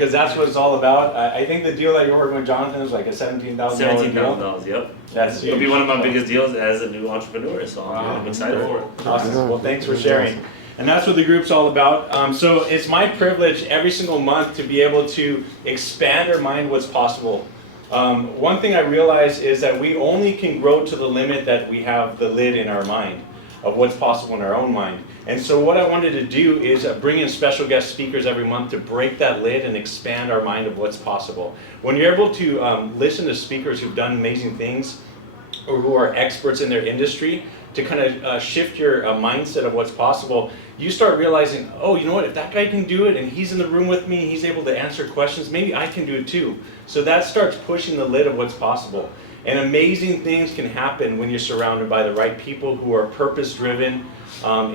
Because that's what it's all about. I think the deal that you're working with Jonathan is like a $17,000 deal. $17,000, yep. That's It'll be one of my biggest deals as a new entrepreneur, so I'm excited for it. Awesome. Well, thanks for sharing. And that's what the group's all about. So it's my privilege every single month to be able to expand our mind what's possible. One thing I realize is that we only can grow to the limit that we have the lid in our mind of what's possible in our own mind. And so what I wanted to do is bring in special guest speakers every month to break that lid and expand our mind of what's possible. When you're able to listen to speakers who've done amazing things or who are experts in their industry to kind of shift your mindset of what's possible, you start realizing, oh, you know what, if that guy can do it and he's in the room with me, he's able to answer questions, maybe I can do it too. So that starts pushing the lid of what's possible. And amazing things can happen when you're surrounded by the right people who are purpose-driven,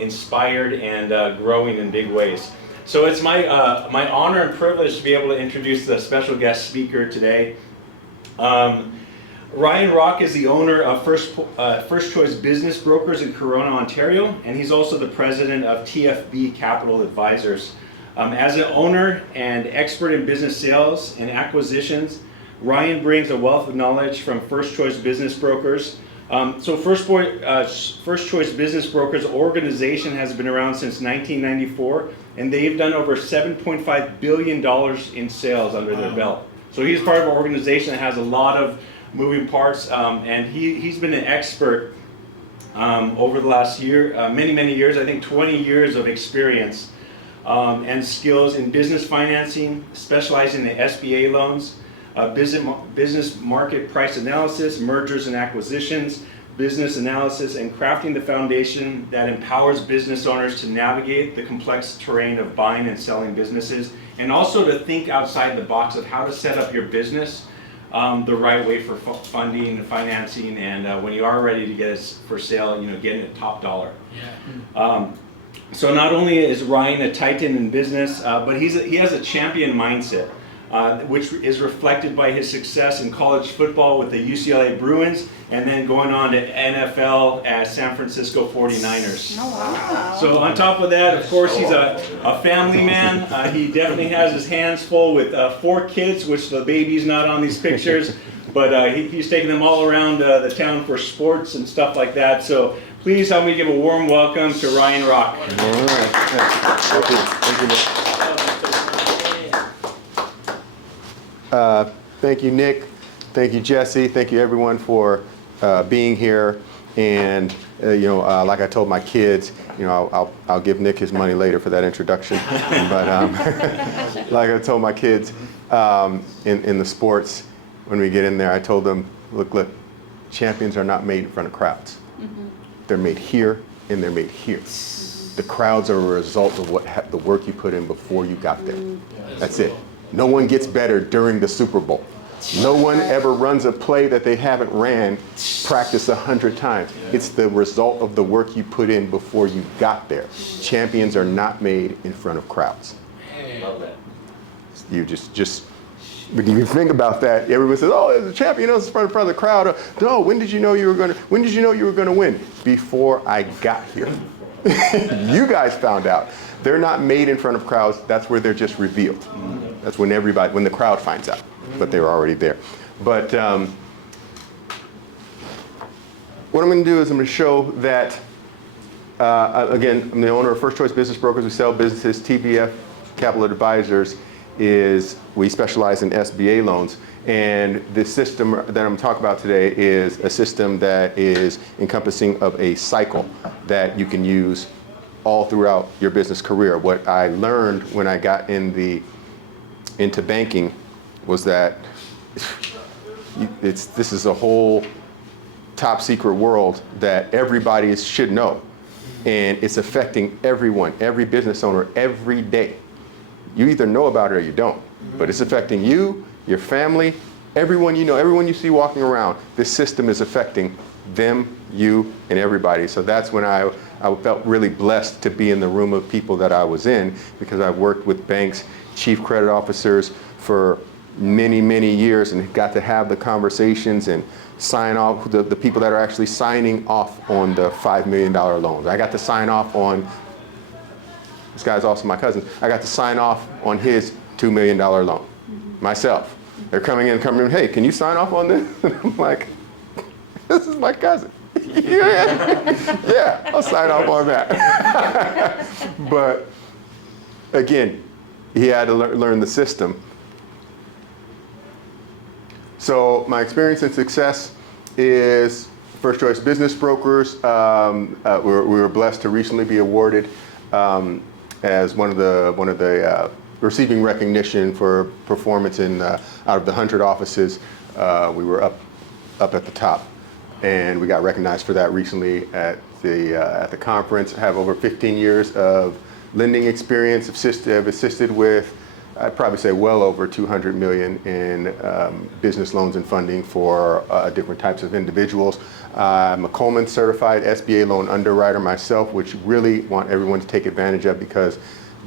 inspired, and growing in big ways. So it's my honor and privilege to be able to introduce the special guest speaker today. Ryan Roques is the owner of First Choice Business Brokers in Corona, Ontario, and he's also the president of TFB Capital Advisors. As an owner and expert in business sales and acquisitions, Ryan brings a wealth of knowledge from First Choice Business Brokers. So First Choice Business Brokers organization has been around since 1994, and they've done over $7.5 billion in sales under their belt. So he's part of an organization that has a lot of moving parts, and he's been an expert over the last year, many years, I think 20 years of experience and skills in business financing, specializing in SBA loans, business market price analysis, mergers and acquisitions, business analysis, and crafting the foundation that empowers business owners to navigate the complex terrain of buying and selling businesses, and also to think outside the box of how to set up your business the right way for funding, financing, and when you are ready to get it for sale, getting it top dollar. Yeah. So not only is Ryan a titan in business, but he has a champion mindset, which is reflected by his success in college football with the UCLA Bruins, and then going on to NFL at San Francisco 49ers. Oh, wow. So on top of that, of course, he's a family man. He definitely has his hands full with 4 kids, which the baby's not on these pictures, but he's taking them all around the town for sports and stuff like that. So please help me give a warm welcome to Ryan Roques. All right. Thank you. Thank you, Nick. Thank you, Nick. Thank you, Jesse. Thank you, everyone, for being here. And like I told my kids, I'll give Nick his money later for that introduction. But like I told my kids in the sports, when we get in there, I told them, look, champions are not made in front of crowds. Mm-hmm. They're made here, and they're made here. The crowds are a result of the work you put in before you got there. That's it. No one gets better during the Super Bowl. No one ever runs a play that they haven't ran, practiced 100 times. It's the result of the work you put in before you got there. Champions are not made in front of crowds. Love that. You just when you think about that, everyone says, "Oh, as a champion, it's in front of the crowd." No, when did you know you were going to win? Before I got here. You guys found out. They're not made in front of crowds. That's where they're just revealed. That's when the crowd finds out, but they were already there. But what I'm going to do is I'm going to show that, again, I'm the owner of First Choice Business Brokers. We sell businesses. TBF Capital Advisors we specialize in SBA loans. And the system that I'm talking about today is a system that is encompassing of a cycle that you can use all throughout your business career. What I learned when I got into banking was that this is a whole top secret world that everybody should know, and it's affecting everyone, every business owner, every day. You either know about it or you don't, but it's affecting you, your family, everyone you know, everyone you see walking around. This system is affecting them, you, and everybody. So that's when I felt really blessed to be in the room of people that I was in, because I worked with banks, chief credit officers for many years, and got to have the conversations and sign off, the people that are actually signing off on the $5 million loans. I got to sign off on, this guy's also my cousin, I got to sign off on his $2 million loan. Myself. They're coming in, hey, can you sign off on this? And I'm like, this is my cousin. Yeah, I'll sign off on that. But again, he had to learn the system. So my experience and success is first choice business brokers. We were blessed to recently be awarded as one of the receiving recognition for performance in out of the 100 offices. We were up at the top, and we got recognized for that recently at the conference. I have over 15 years of lending experience. Have assisted with, I'd probably say, well over 200 million in business loans and funding for different types of individuals. I'm a Coleman certified SBA loan underwriter myself, which really want everyone to take advantage of, because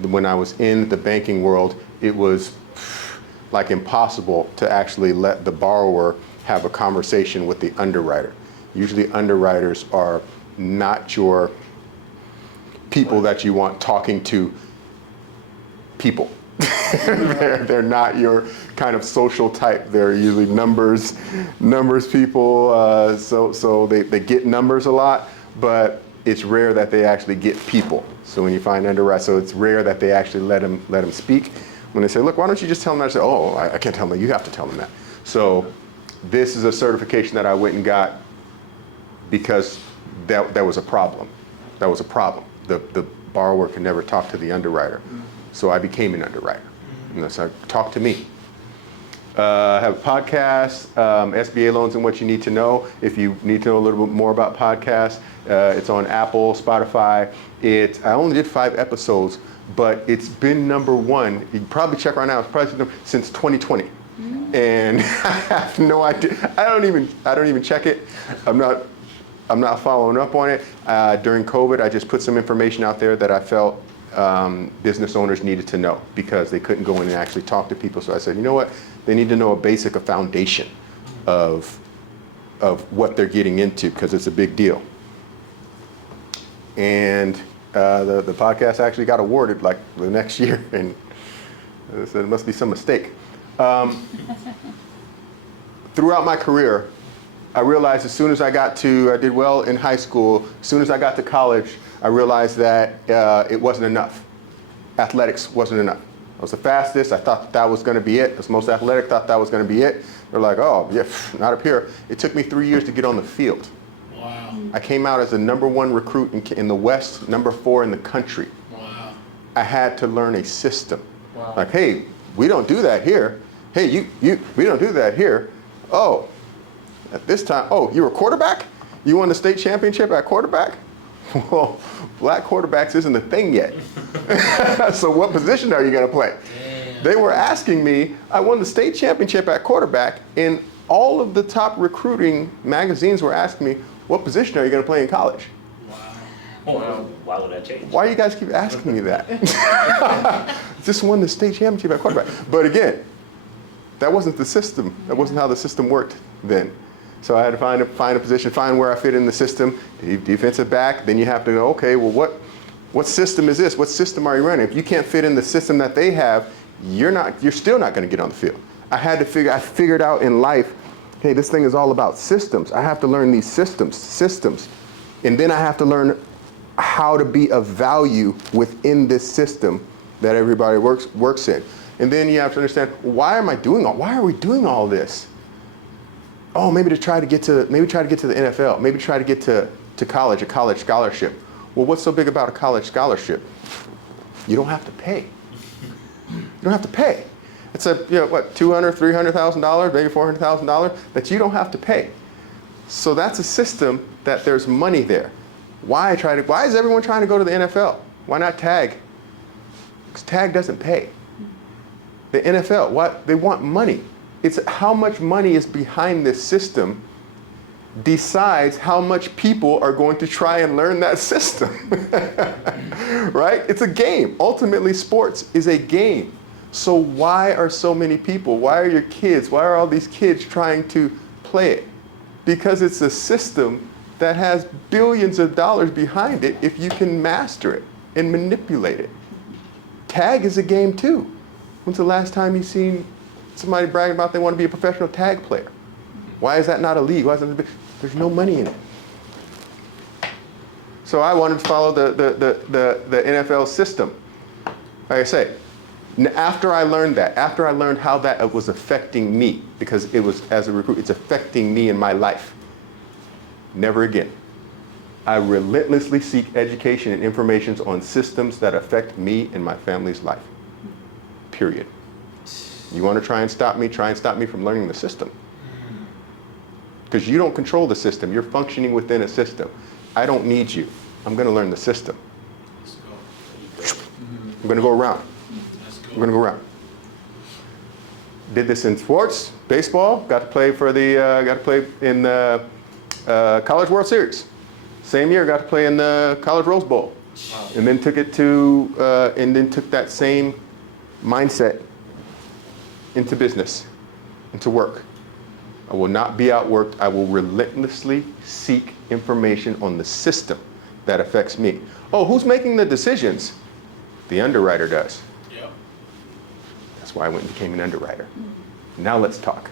when I was in the banking world, it was like impossible to actually let the borrower have a conversation with the underwriter. Usually underwriters are not your people that you want talking to people. They're not your kind of social type. They're usually numbers people. So they get numbers a lot, but it's rare that they actually get people. So when you find underwriters, so it's rare that they actually let them speak. When they say, look, why don't you just tell them that? I say, oh, I can't tell them that. You have to tell them that. So this is a certification that I went and got because that was a problem. That was a problem. The borrower could never talk to the underwriter. So I became an underwriter. And so talk to me. I have a podcast, SBA Loans and What You Need to Know. If you need to know a little bit more about podcasts, it's on Apple, Spotify. I only did 5 episodes, but it's been #1. You can probably check right now. It's probably since 2020. And I have no idea. I don't even check it. I'm not following up on it. During COVID, I just put some information out there that I felt business owners needed to know, because they couldn't go in and actually talk to people. So I said, you know what? They need to know a foundation of what they're getting into, because it's a big deal. And the podcast actually got awarded like the next year, and I said, it must be some mistake. Throughout my career, I realized I did well in high school. As soon as I got to college, I realized that it wasn't enough. Athletics wasn't enough. I was the fastest. I thought that was going to be it. I was most athletic, thought that was going to be it. They're like, oh, yeah, not up here. It took me 3 years to get on the field. Wow. I came out as the #1 recruit in the West, #4 in the country. Wow. I had to learn a system. Wow. Like, hey, we don't do that here. Hey, we don't do that here. Oh, at this time, oh, you were a quarterback? You won the state championship at quarterback? Well, black quarterbacks isn't a thing yet. So what position are you going to play? Damn. They were asking me, I won the state championship at quarterback, and all of the top recruiting magazines were asking me, what position are you going to play in college? Wow. Why would that change? Why do you guys keep asking me that? Just won the state championship at quarterback. But again, that wasn't the system. That wasn't how the system worked then. So I had to find a position, find where I fit in the system. Defensive back, then you have to go, okay, well, what system is this? What system are you running? If you can't fit in the system that they have, you're still not going to get on the field. I figured out in life, hey, this thing is all about systems. I have to learn these systems. And then I have to learn how to be of value within this system that everybody works in. And then you have to understand, why are we doing all this? Oh, maybe try to get to the NFL, maybe try to get to college, a college scholarship. Well, what's so big about a college scholarship? You don't have to pay. You don't have to pay. It's $200,000, $300,000, maybe $400,000 that you don't have to pay. So that's a system that there's money there. Why is everyone trying to go to the NFL? Why not tag? Because tag doesn't pay. The NFL, they want money. It's how much money is behind this system decides how much people are going to try and learn that system. Right? It's a game. Ultimately, sports is a game. So why are so many people, why are all these kids trying to play it? Because it's a system that has billions of dollars behind it if you can master it and manipulate it. Tag is a game too. When's the last time you seen somebody bragging about they want to be a professional tag player? Why is that not a league? Why is it, there's no money in it. So I wanted to follow the NFL system. Like I say, after I learned that, after I learned how that was affecting me, because it was, as a recruit, it's affecting me in my life, never again. I relentlessly seek education and information on systems that affect me and my family's life. Period. You want to try and stop me from learning the system. Because you don't control the system. You're functioning within a system. I don't need you. I'm going to learn the system. I'm going to go around. I'm going to go around. Did this in sports, baseball. Got to play in the College World Series. Same year, got to play in the College Rose Bowl. Wow. And then took that same mindset into business, into work. I will not be outworked. I will relentlessly seek information on the system that affects me. Oh, who's making the decisions? The underwriter does. Yep. That's why I went and became an underwriter. Now let's talk.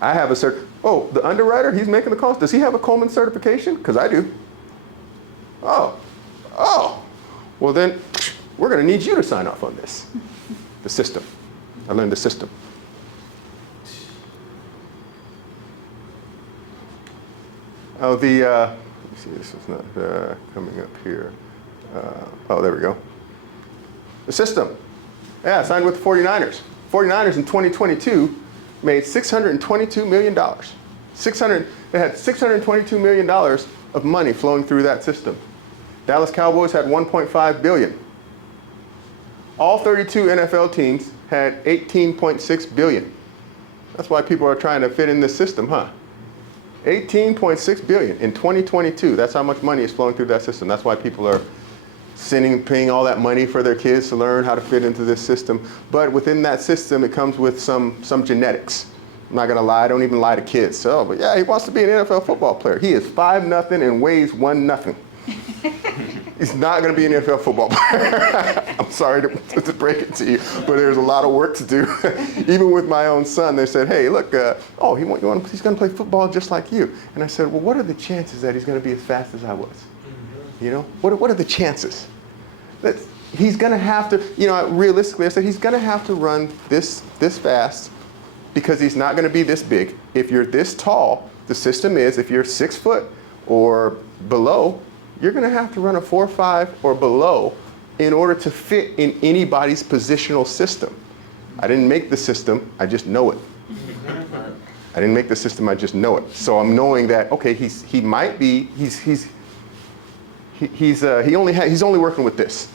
I have a the underwriter, he's making the calls. Does he have a Coleman certification? Because I do. Oh. Well then, we're going to need you to sign off on this. The system. I learned the system. Oh, let me see, this is not coming up here. There we go. The system. Yeah, I signed with the 49ers. 49ers in 2022 made $622 million. They had $622 million of money flowing through that system. Dallas Cowboys had $1.5 billion. All 32 NFL teams had $18.6 billion. That's why people are trying to fit in this system, huh? $18.6 billion in 2022. That's how much money is flowing through that system. That's why people are paying all that money for their kids to learn how to fit into this system. But within that system, it comes with some genetics. I'm not gonna lie, I don't even lie to kids. So, but yeah, he wants to be an NFL football player. He is 5'0" and weighs 1'0". He's not gonna be an NFL football player. I'm sorry to break it to you, but there's a lot of work to do. Even with my own son, they said, hey, look, he's gonna play football just like you. And I said, well, what are the chances that he's gonna be as fast as I was? You know, what are the chances? That he's gonna have to, realistically, I said, he's gonna have to run this fast because he's not gonna be this big. If you're this tall, the system is, if you're 6 foot or below, you're gonna have to run a 4.5 or below in order to fit in anybody's positional system. I didn't make the system, I just know it. I didn't make the system, I just know it. So I'm knowing that, okay, he's only working with this.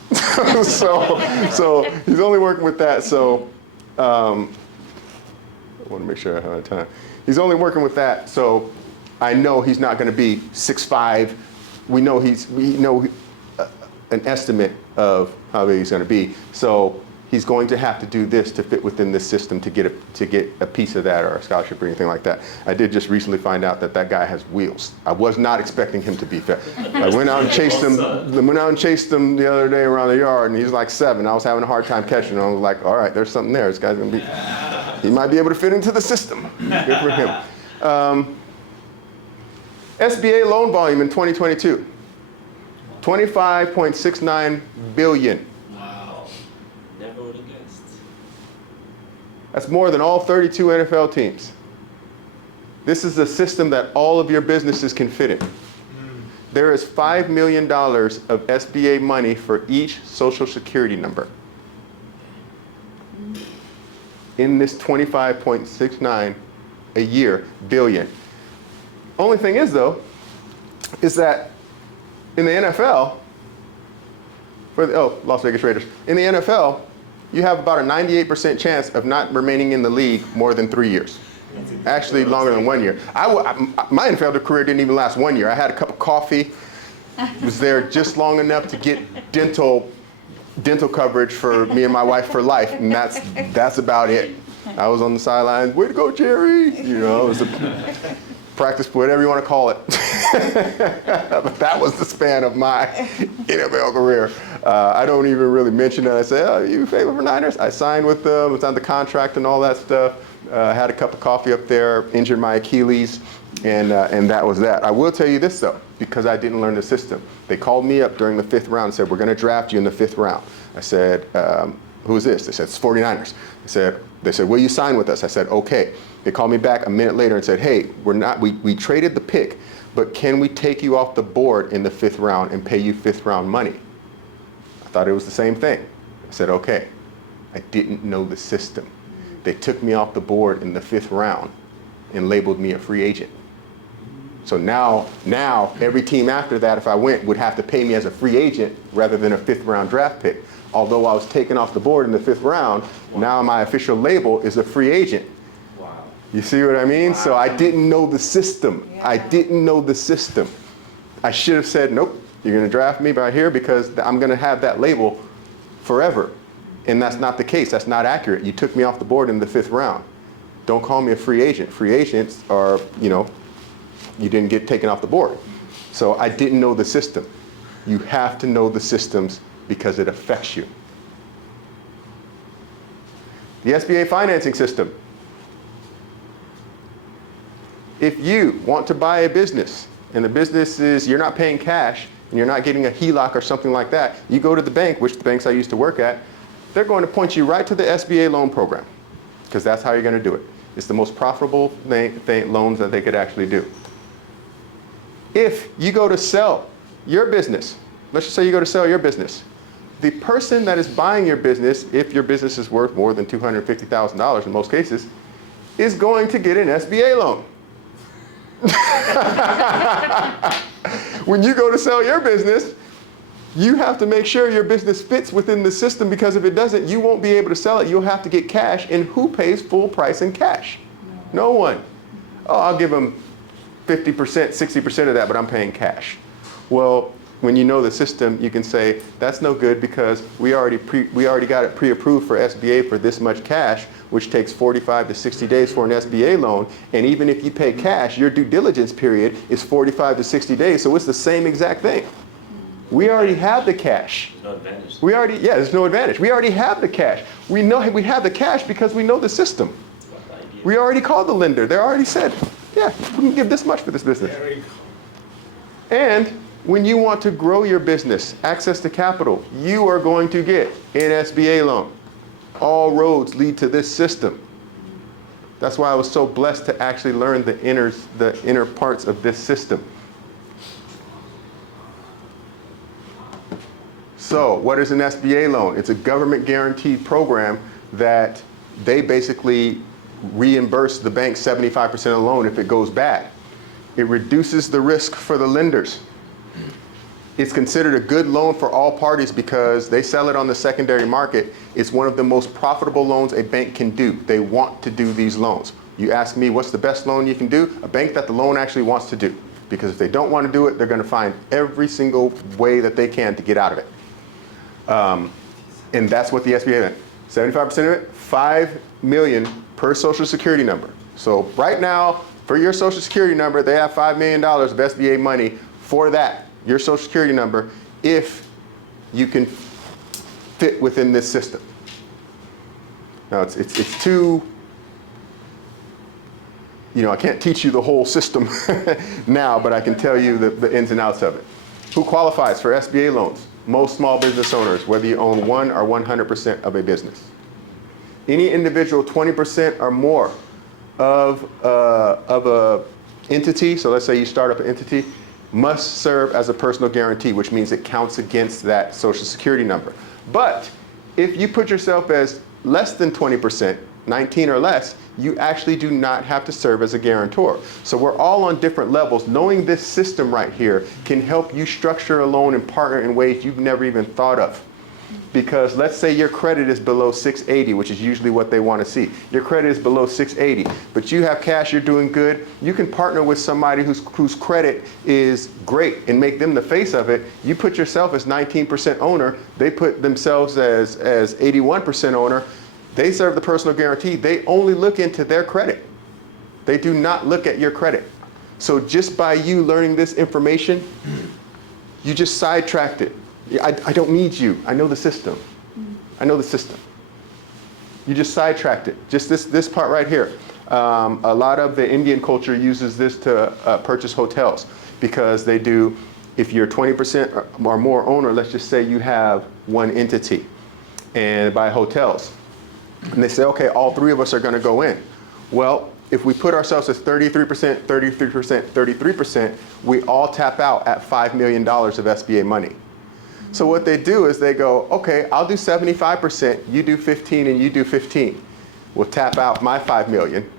so he's only working with that. So I want to make sure I have time. He's only working with that. So I know he's not going to be 6'5". We know an estimate of how big he's going to be. So he's going to have to do this to fit within this system to get a piece of that or a scholarship or anything like that. I did just recently find out that guy has wheels. I was not expecting him to be fat. I went out and chased him the other day around the yard, and he's like 7. I was having a hard time catching him. I was like, all right, there's something there. This guy's gonna he might be able to fit into the system. Good for him. SBA loan volume in 2022, $25.69 billion. Never would have guessed. That's more than all 32 NFL teams. This is a system that all of your businesses can fit in. There is $5 million of SBA money for each social security number in this 25.69 a year billion. Only thing is, though, is that in the NFL, Las Vegas Raiders, in the NFL, you have about a 98% chance of not remaining in the league more than 3 years. Actually, longer than 1 year. My NFL career didn't even last 1 year. I had a cup of coffee, was there just long enough to get dental coverage for me and my wife for life, and that's about it. I was on the sidelines, way to go, Jerry. It was a practice, whatever you want to call it. But that was the span of my NFL career. I don't even really mention that. I say, oh, you favor for Niners? I signed with them, was on the contract and all that stuff. Had a cup of coffee up there, injured my Achilles, and that was that. I will tell you this, though, because I didn't learn the system. They called me up during the 5th round and said, we're going to draft you in the 5th round. I said, who is this? They said, it's 49ers. They said, will you sign with us? I said, okay. They called me back a minute later and said, hey, we traded the pick, but can we take you off the board in the 5th round and pay you 5th round money? I thought it was the same thing. I said, okay. I didn't know the system. They took me off the board in the 5th round and labeled me a free agent. So now every team after that, if I went, would have to pay me as a free agent rather than a 5th round draft pick. Although I was taken off the board in the 5th round, now my official label is a free agent. Wow. You see what I mean? Wow. So I didn't know the system. Yeah. I didn't know the system. I should have said, nope, you're going to draft me right here because I'm going to have that label forever. And that's not the case. That's not accurate. You took me off the board in the 5th round. Don't call me a free agent. Free agents are, you didn't get taken off the board. So I didn't know the system. You have to know the systems because it affects you. The SBA financing system. If you want to buy a business and the business is you're not paying cash and you're not getting a HELOC or something like that, you go to the bank, which the banks I used to work at, they're going to point you right to the SBA loan program because that's how you're going to do it. It's the most profitable loans that they could actually do. If you go to sell your business, let's just say you go to sell your business, the person that is buying your business, if your business is worth more than $250,000 in most cases, is going to get an SBA loan. When you go to sell your business, you have to make sure your business fits within the system because if it doesn't, you won't be able to sell it. You'll have to get cash. And who pays full price in cash? No one. Oh, I'll give them 50%, 60% of that, but I'm paying cash. Well, when you know the system, you can say, that's no good because we already got it pre-approved for SBA for this much cash, which takes 45 to 60 days for an SBA loan. And even if you pay cash, your due diligence period is 45 to 60 days. So it's the same exact thing. We already have the cash. There's no advantage. There's no advantage. We already have the cash. We know we have the cash because we know the system. We already called the lender. They already said, yeah, we can give this much for this business. And when you want to grow your business, access to capital, you are going to get an SBA loan. All roads lead to this system. That's why I was so blessed to actually learn the inner parts of this system. So what is an SBA loan? It's a government guaranteed program that they basically reimburse the bank 75% of the loan if it goes bad. It reduces the risk for the lenders. It's considered a good loan for all parties because they sell it on the secondary market. It's one of the most profitable loans a bank can do. They want to do these loans. You ask me, what's the best loan you can do? A bank that the loan actually wants to do. Because if they don't want to do it, they're going to find every single way that they can to get out of it. And that's what the SBA is. 75% of it, $5 million per social security number. So right now, for your social security number, they have $5 million of SBA money for that. Your social security number, if you can fit within this system. Now it's too, I can't teach you the whole system now, but I can tell you the ins and outs of it. Who qualifies for SBA loans? Most small business owners, whether you own 1 or 100% of a business. Any individual 20% or more of a entity, so let's say you start up an entity, must serve as a personal guarantee, which means it counts against that social security number. But if you put yourself as less than 20%, 19 or less, you actually do not have to serve as a guarantor. So we're all on different levels. Knowing this system right here can help you structure a loan and partner in ways you've never even thought of. Because let's say your credit is below 680, which is usually what they want to see. Your credit is below 680, but you have cash, you're doing good. You can partner with somebody whose credit is great and make them the face of it. You put yourself as 19% owner, they put themselves as 81% owner. They serve the personal guarantee. They only look into their credit. They do not look at your credit. So just by you learning this information, you just sidetracked it. I don't need you. I know the system. I know the system. You just sidetracked it. Just this part right here. A lot of the Indian culture uses this to purchase hotels because they do, if you're 20% or more owner, let's just say you have one entity and buy hotels. And they say, okay, all three of us are going to go in. Well, if we put ourselves as 33%, 33%, 33%, we all tap out at $5 million of SBA money. So what they do is they go, okay, I'll do 75%, you do 15, and you do 15. We'll tap out my 5 million.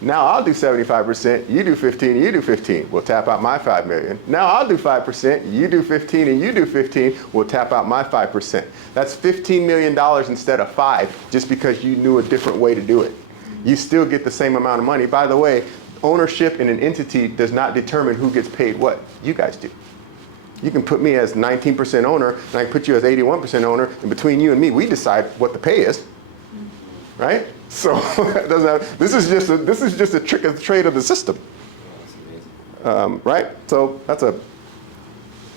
Now I'll do 75%, you do 15, and you do 15. We'll tap out my 5 million. Now I'll do 5%, you do 15, and you do 15. We'll tap out my 5%. That's $15 million instead of 5, just because you knew a different way to do it. You still get the same amount of money. By the way, ownership in an entity does not determine who gets paid what. You guys do. You can put me as 19% owner, and I can put you as 81% owner, and between you and me, we decide what the pay is, right? So this is just a trick of the trade of the system, right? So that's a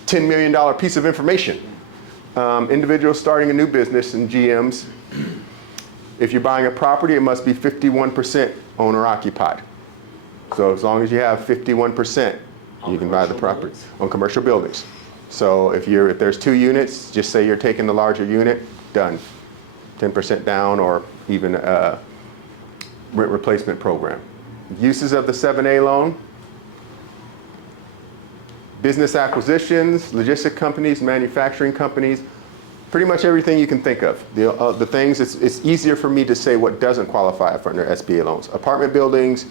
$10 million piece of information. Individuals starting a new business and GMs, if you're buying a property, it must be 51% owner occupied. So as long as you have 51%, you can buy the property on commercial buildings. So if there's 2 units, just say you're taking the larger unit, done. 10% down, or even a rent replacement program. Uses of the 7A loan: business acquisitions, logistic companies, manufacturing companies, pretty much everything you can think of. The things, it's easier for me to say what doesn't qualify for under SBA loans. Apartment buildings,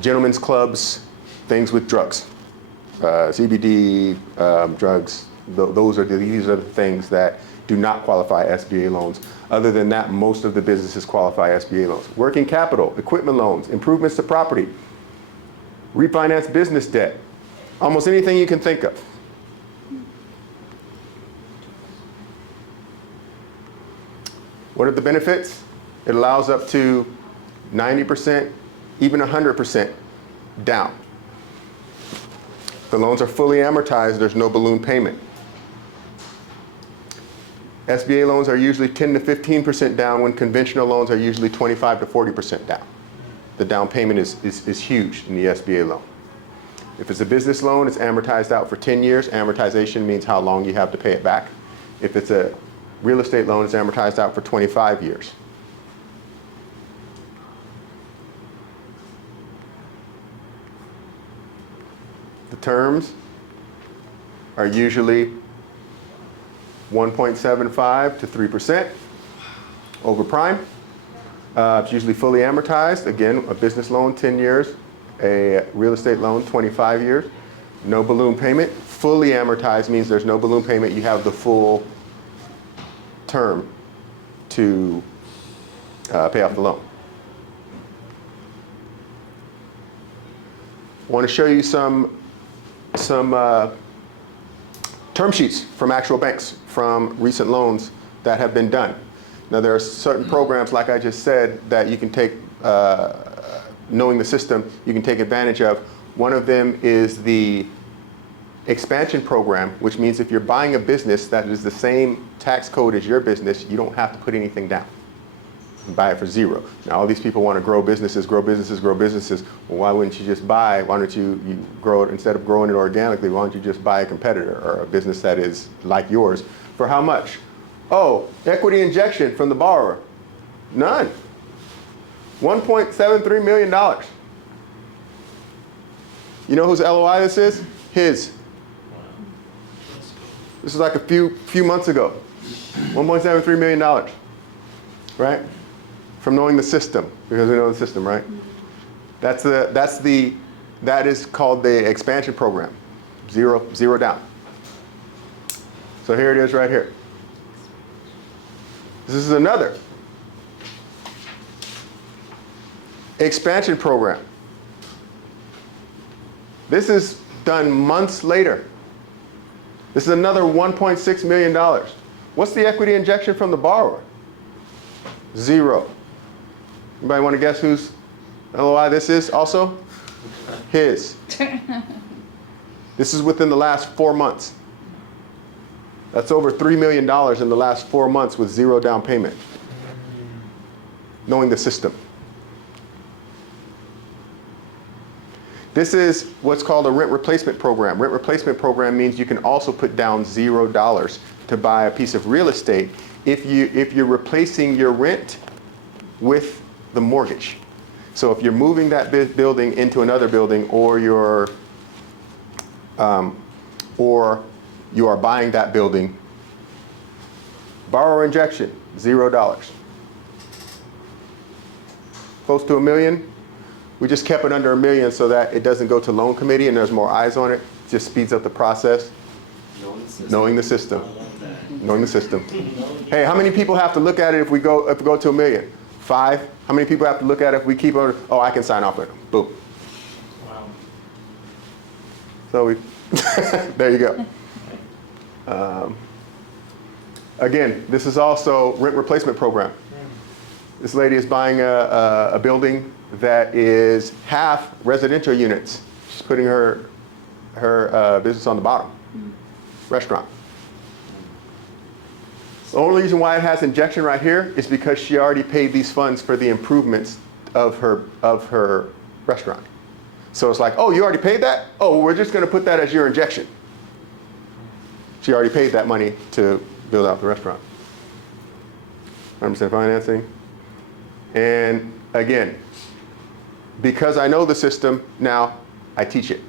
gentlemen's clubs, things with drugs, CBD, drugs. These are the things that do not qualify SBA loans. Other than that, most of the businesses qualify SBA loans. Working capital, equipment loans, improvements to property, refinance business debt, almost anything you can think of. What are the benefits? It allows up to 90%, even 100% down. The loans are fully amortized, there's no balloon payment. SBA loans are usually 10 to 15% down when conventional loans are usually 25 to 40% down. The down payment is huge in the SBA loan. If it's a business loan, it's amortized out for 10 years. Amortization means how long you have to pay it back. If it's a real estate loan, it's amortized out for 25 years. The terms are usually 1.75 to 3% over prime. It's usually fully amortized. Again, a business loan, 10 years. A real estate loan, 25 years. No balloon payment. Fully amortized means there's no balloon payment. You have the full term to pay off the loan. I want to show you some term sheets from actual banks from recent loans that have been done. Now there are certain programs, like I just said, that you can take, knowing the system, you can take advantage of. One of them is the expansion program, which means if you're buying a business that is the same tax code as your business, you don't have to put anything down. You buy it for zero. Now all these people want to grow businesses, grow businesses, grow businesses. Well, why wouldn't you just buy, why don't you grow it, instead of growing it organically, why don't you just buy a competitor or a business that is like yours? For how much? Oh, equity injection from the borrower. None. $1.73 million. You know whose LOI this is? His. This is like a few months ago. $1.73 million, right? From knowing the system, because we know the system, right? That is called the expansion program. Zero down. So here it is right here. This is another expansion program. This is done months later. This is another $1.6 million. What's the equity injection from the borrower? Zero. Anybody want to guess whose LOI this is also? His. This is within the last 4 months. That's over $3 million in the last 4 months with zero down payment. Knowing the system. This is what's called a rent replacement program. Rent replacement program means you can also put down $0 to buy a piece of real estate if you're replacing your rent with the mortgage. So if you're moving that building into another building, or you are buying that building, borrower injection, $0. Close to $1 million. We just kept it under $1 million so that it doesn't go to loan committee and there's more eyes on it. Just speeds up the process. Knowing the system. Knowing the system. Hey, how many people have to look at it if we go to $1 million? 5. How many people have to look at it if we keep on? Oh, I can sign off on it. Boom. Wow. So we, there you go. Again, this is also rent replacement program. This lady is buying a building that is half residential units. She's putting her business on the bottom. Restaurant. The only reason why it has injection right here is because she already paid these funds for the improvements of her restaurant. So it's like, oh, you already paid that? Oh, well, we're just going to put that as your injection. She already paid that money to build out the restaurant. 100% financing. And again, because I know the system, now I teach it.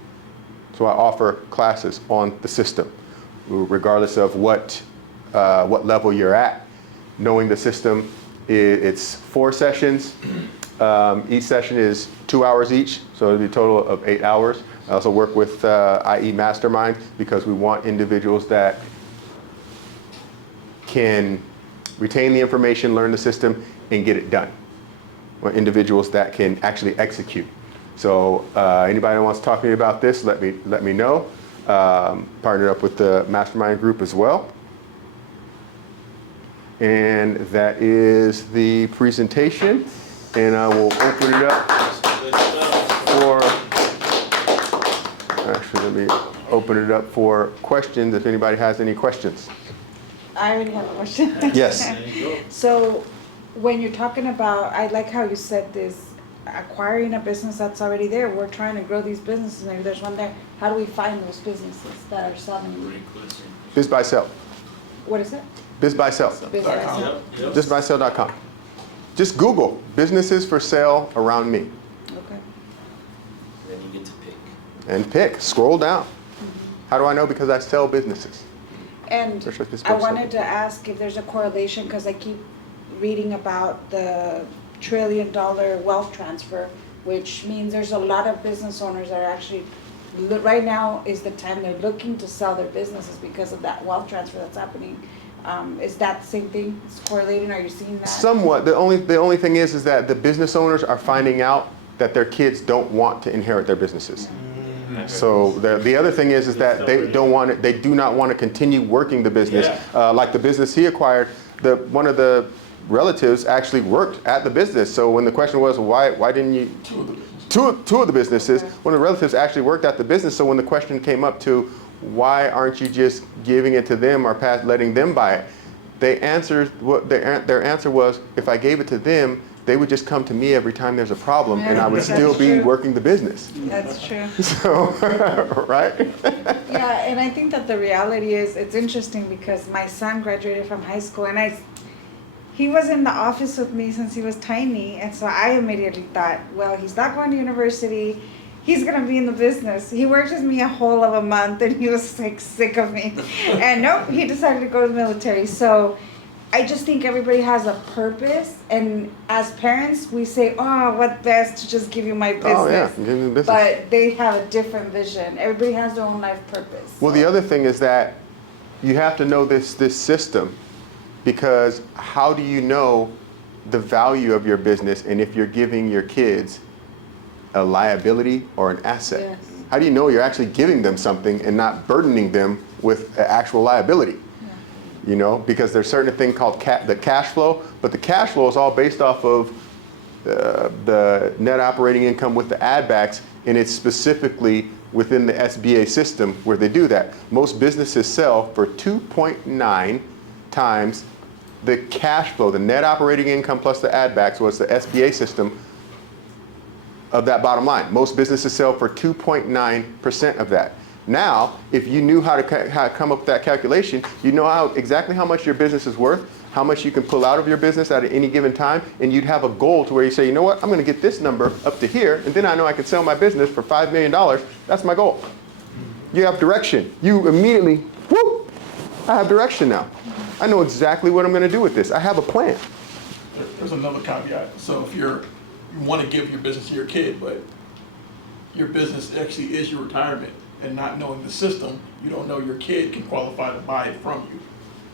So I offer classes on the system, regardless of what level you're at. Knowing the system, it's 4 sessions. Each session is 2 hours each, so it'll be a total of 8 hours. I also work with IE Mastermind because we want individuals that can retain the information, learn the system, and get it done. Or individuals that can actually execute. So anybody that wants to talk to me about this, let me know. Partnered up with the Mastermind group as well. And that is the presentation. And I will open it up for, actually let me open it up for questions if anybody has any questions. I already have a question. Yes. So when you're talking about, I like how you said this, acquiring a business that's already there. We're trying to grow these businesses. Maybe there's one there. How do we find those businesses that are selling? Biz by Sell. What is it? Biz by Sell. Biz by Sell. BizBySell.com. Just Google businesses for sale around me. Okay. Then you get to pick. And pick. Scroll down. How do I know? Because I sell businesses. And I wanted to ask if there's a correlation, because I keep reading about the $1 trillion wealth transfer, which means there's a lot of business owners that are actually, right now is the time they're looking to sell their businesses because of that wealth transfer that's happening. Is that the same thing? It's correlating? Are you seeing that? Somewhat. The only thing is that the business owners are finding out that their kids don't want to inherit their businesses. So the other thing is that they don't want it. They do not want to continue working the business. Like the business he acquired, one of the relatives actually worked at the business. So when the question was, why didn't you? Two of the businesses, one of the relatives actually worked at the business. So when the question came up to, why aren't you just giving it to them or letting them buy it? Their answer was, if I gave it to them, they would just come to me every time there's a problem, and I would still be working the business. That's true. So, right? Yeah, and I think that the reality is, it's interesting because my son graduated from high school, and he was in the office with me since he was tiny, and so I immediately thought, well, he's not going to university. He's gonna be in the business. He worked with me a whole of a month, and he was like sick of me. And nope, he decided to go to the military. So I just think everybody has a purpose, and as parents, we say, "Oh, what best to just give you my business." Oh yeah, give me the business. But they have a different vision. Everybody has their own life purpose. Well, the other thing is that you have to know this system, because how do you know the value of your business and if you're giving your kids a liability or an asset? Yes. How do you know you're actually giving them something and not burdening them with an actual liability? You know, because there's certain thing called the cash flow, but the cash flow is all based off of the net operating income with the add backs, and it's specifically within the SBA system where they do that. Most businesses sell for 2.9 times the cash flow, the net operating income plus the add backs was the SBA system of that bottom line. Most businesses sell for 2.9% of that. Now, if you knew how to come up with that calculation, you know exactly how much your business is worth, how much you can pull out of your business at any given time, and you'd have a goal to where you say, you know what, I'm going to get this number up to here, and then I know I can sell my business for $5 million. That's my goal. You have direction. You immediately, whoop, I have direction now. I know exactly what I'm going to do with this. I have a plan. There's another caveat. So if you want to give your business to your kid, but your business actually is your retirement, and not knowing the system, you don't know your kid can qualify to buy it from you.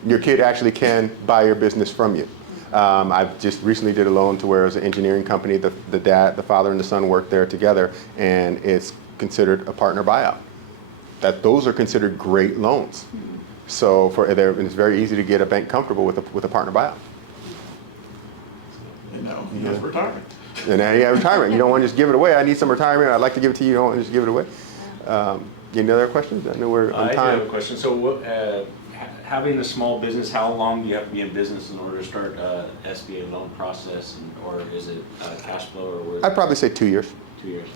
Your kid actually can buy your business from you. I just recently did a loan to where it was an engineering company. The father and the son worked there together, and it's considered a partner buyout. Those are considered great loans. So it's very easy to get a bank comfortable with a partner buyout. You know, he has retirement. And now you have retirement. You don't want to just give it away. I need some retirement. I'd like to give it to you. You don't want to just give it away. Any other questions? I know we're on I do time. have a question. So having a small business, how long do you have to be in business in order to start SBA loan process, or is it cash flow, or I'd probably say 2 years. 2 years?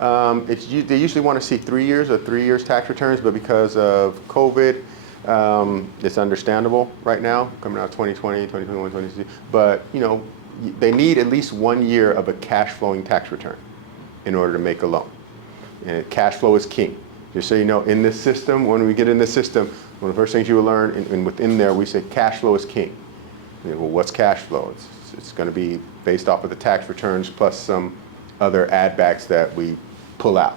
Okay. They usually want to see 3 years or 3 years tax returns, but because of COVID, it's understandable right now, coming out of 2020, 2021, 2022. But they need at least 1 year of a cash flowing tax return in order to make a loan. And cash flow is king. Just so you know, in this system, when we get in this system, one of the first things you will learn, and within there, we say cash flow is king. Well, what's cash flow? It's going to be based off of the tax returns plus some other add backs that we pull out.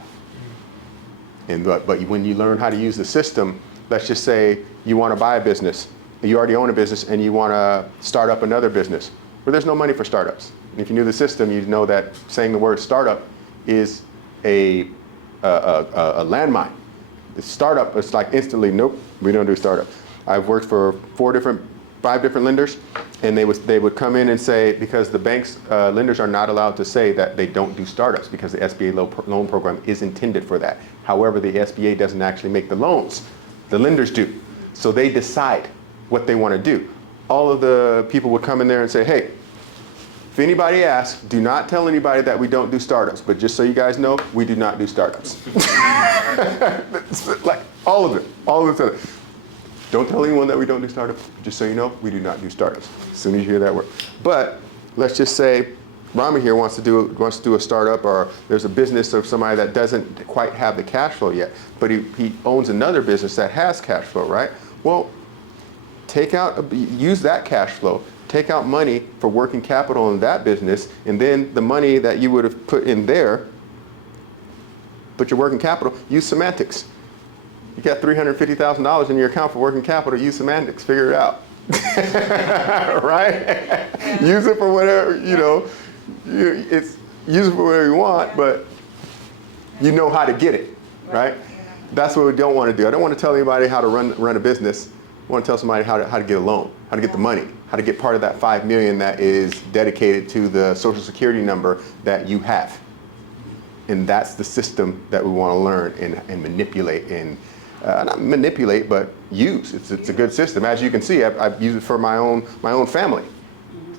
But when you learn how to use the system, let's just say you want to buy a business, you already own a business, and you want to start up another business. Well, there's no money for startups. And if you knew the system, you'd know that saying the word startup is a landmine. The startup, it's like instantly, nope, we don't do startup. I've worked for 5 different lenders, and they would come in and say, because the banks, lenders are not allowed to say that they don't do startups because the SBA loan program is intended for that. However, the SBA doesn't actually make the loans. The lenders do. So they decide what they want to do. All of the people would come in there and say, hey, if anybody asks, do not tell anybody that we don't do startups. But just so you guys know, we do not do startups. Like all of it. Don't tell anyone that we don't do startups. Just so you know, we do not do startups. As soon as you hear that word. But let's just say Rami here wants to do a startup, or there's a business of somebody that doesn't quite have the cash flow yet, but he owns another business that has cash flow, right? Well, use that cash flow. Take out money for working capital in that business, and then the money that you would have put in there, put your working capital, use semantics. You got $350,000 in your account for working capital, use semantics, figure it out. Right? Use it for whatever, use it for whatever you want, but you know how to get it, right? That's what we don't want to do. I don't want to tell anybody how to run a business. I want to tell somebody how to get a loan, how to get the money, how to get part of that $5 million that is dedicated to the Social Security number that you have. And that's the system that we want to learn and manipulate, and not manipulate, but use. It's a good system. As you can see, I've used it for my own family.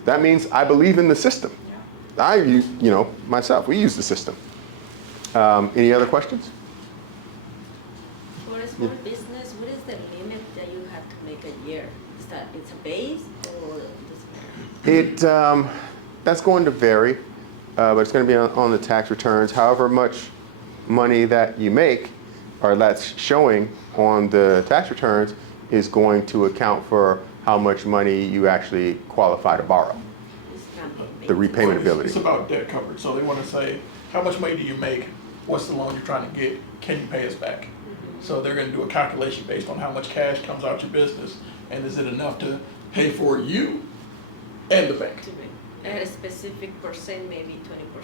That means I believe in the system. Myself, we use the system. Any other questions? For a small business, what is the limit that you have to make a year? Is that it's a base, or does it? That's going to vary, but it's going to be on the tax returns. However much money that you make, or that's showing on the tax returns, is going to account for how much money you actually qualify to borrow. The repayment ability. It's about debt coverage. So they want to say, how much money do you make? What's the loan you're trying to get? Can you pay us back? So they're going to do a calculation based on how much cash comes out your business, and is it enough to pay for you and the bank? At a specific percent, maybe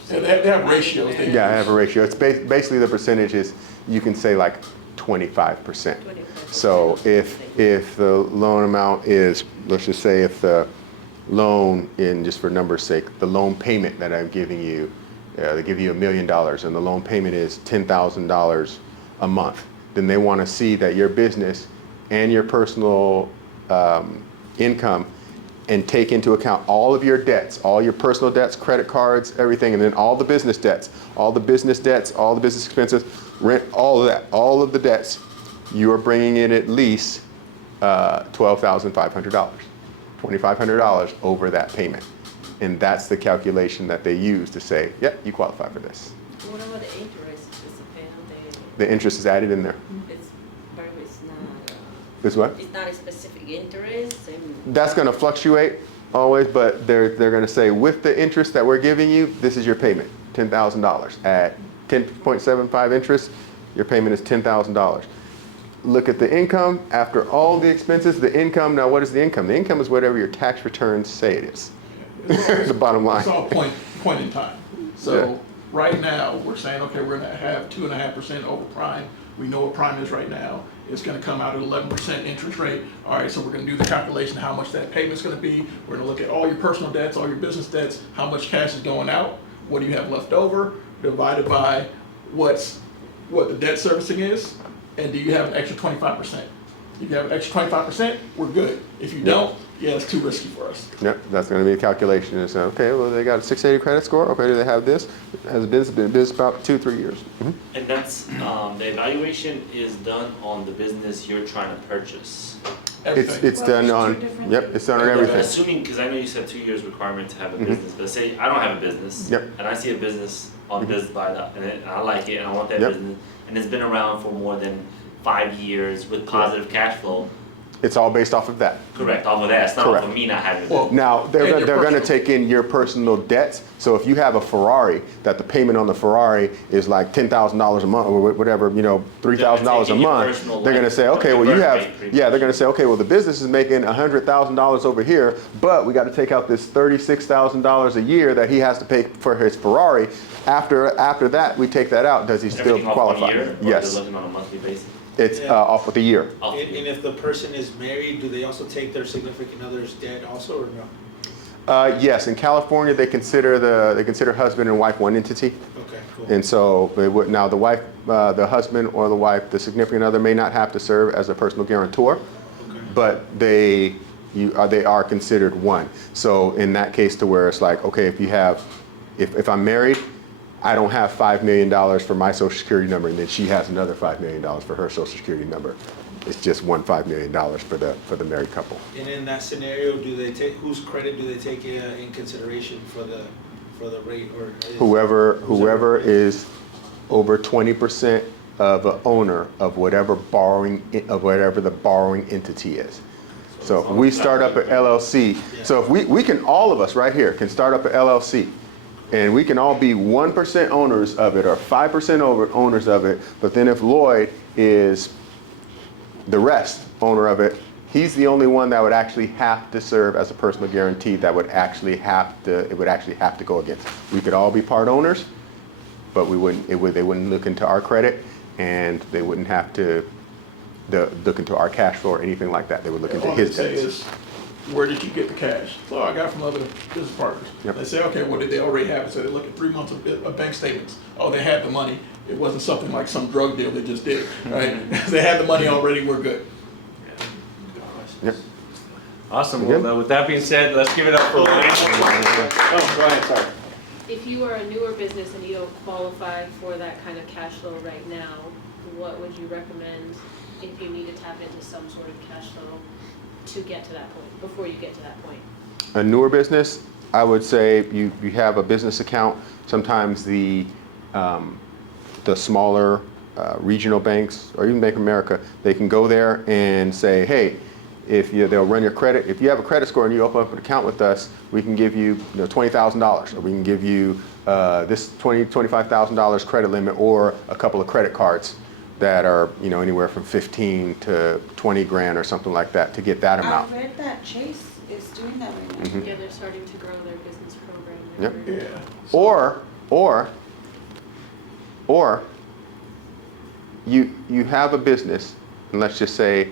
20%. Yeah, they have ratios. Yeah, I have a ratio. It's basically the percentage is, you can say like 25%. So if the loan amount is, let's just say if the loan, in just for numbers' sake, the loan payment that I'm giving you, they give you $1 million, and the loan payment is $10,000 a month. Then they want to see that your business and your personal income, and take into account all of your debts, all your personal debts, credit cards, everything, and then all the business debts, all the business expenses, rent, all of that, all of the debts. You are bringing in at least $12,500, $2,500 over that payment. And that's the calculation that they use to say, yep, you qualify for this. What about the interest? Is it paid on The interest is added in there. it's, but it's not, Is what? it's not a specific interest and That's going to fluctuate always, but they're going to say, with the interest that we're giving you, this is your payment, $10,000. At 10.75 interest, your payment is $10,000. Look at the income. After all the expenses, the income, now what is the income? The income is whatever your tax returns say it is. The bottom line. It's all point in time. So right now, we're saying, okay, we're gonna have 2.5% over prime. We know what prime is right now. It's gonna come out at 11% interest rate. All right, so we're gonna do the calculation, how much that payment's gonna be. We're gonna look at all your personal debts, all your business debts, how much cash is going out, what do you have left over, divided by what the debt servicing is, and do you have an extra 25%? If you have an extra 25%, we're good. If you don't, yeah, it's too risky for us. Yep, that's going to be a calculation. It's okay, well, they got a 680 credit score. Okay, do they have this? Has a business been in business about 2-3 years? Mm-hmm. And that's, the evaluation is done on the business you're trying to purchase. Everything. It's Well, done there's on, two different yep, things. it's done on Yeah, But everything. assuming, because I know you said 2 years requirement to have a business, but say I don't have a business, Yep. and I see a business on Business Buy, and I like it, and I want that Yep. business, and it's been around for more than 5 years with positive cash flow. It's all based off of that. Correct, off of that. It's not Correct. off of me not having Well, it. Now, And they're your going to personal- take in your personal debts. So if you have a Ferrari, that the payment on the Ferrari is like $10,000 a month or whatever, $3,000 a taking your month, personal they're going to life, say, okay, your well, you birth have, rate, pretty yeah, much. they're going to say, okay, well, the business is making $100,000 over here, but we got to take out this $36,000 a year that he has to pay for his Ferrari. After that, we take that out. Does he still Everything off 1 qualify? year, or Yes, they're looking on a monthly basis? it's Yeah. off with a year. Off the And year. if the person is married, do they also take their significant other's debt also, or no? Yes, in California, they consider husband and wife one entity. Okay, cool. And so now the wife, the husband or the wife, the significant other may not have to serve as a personal guarantor, Okay. but they are considered one. So in that case, to where it's like, okay, if I'm married, I don't have $5 million for my Social Security number, and then she has another $5 million for her Social Security number. It's just one $5 million for the married couple. And in that scenario, do they take, whose credit do they take in consideration for the rate, or? Whoever is over 20% of an owner of whatever the borrowing entity is. So if we start up an LLC, so if we can, all of us right here can start up an LLC, and we can all be 1% owners of it or 5% owners of it, but then if Lloyd is the rest owner of it, he's the only one that would actually have to serve as a personal guarantee that would actually have to go against. We could all be part owners, but they wouldn't look into our credit, and they wouldn't have to look into our cash flow or anything like that. They would look into All they his say debts. is, where did you get the cash? So I got from other business partners. Yep. They say, okay, well, did they already have it? So they look at 3 months of bank statements. Oh, they had the money. It wasn't something like some drug deal they just did, right? They had the money already, we're good. Yep. Awesome. Good. Well, with that being said, let's give it up for Ryan. Oh, go ahead, sorry. If you are a newer business and you don't qualify for that kind of cash flow right now, what would you recommend if you need to tap into some sort of cash flow to get to that point, before you get to that point? A newer business, I would say you have a business account. Sometimes the smaller regional banks or even Bank of America, they can go there and say, hey, they'll run your credit. If you have a credit score and you open up an account with us, we can give you, $20,000, or we can give you this $25,000 credit limit, or a couple of credit cards that are anywhere from 15 to 20 grand or something like that to get that amount. I read that Chase is doing that right now. Mhm. Yeah, they're starting to grow their business program. Yep. They're- Yeah. Or you have a business, and let's just say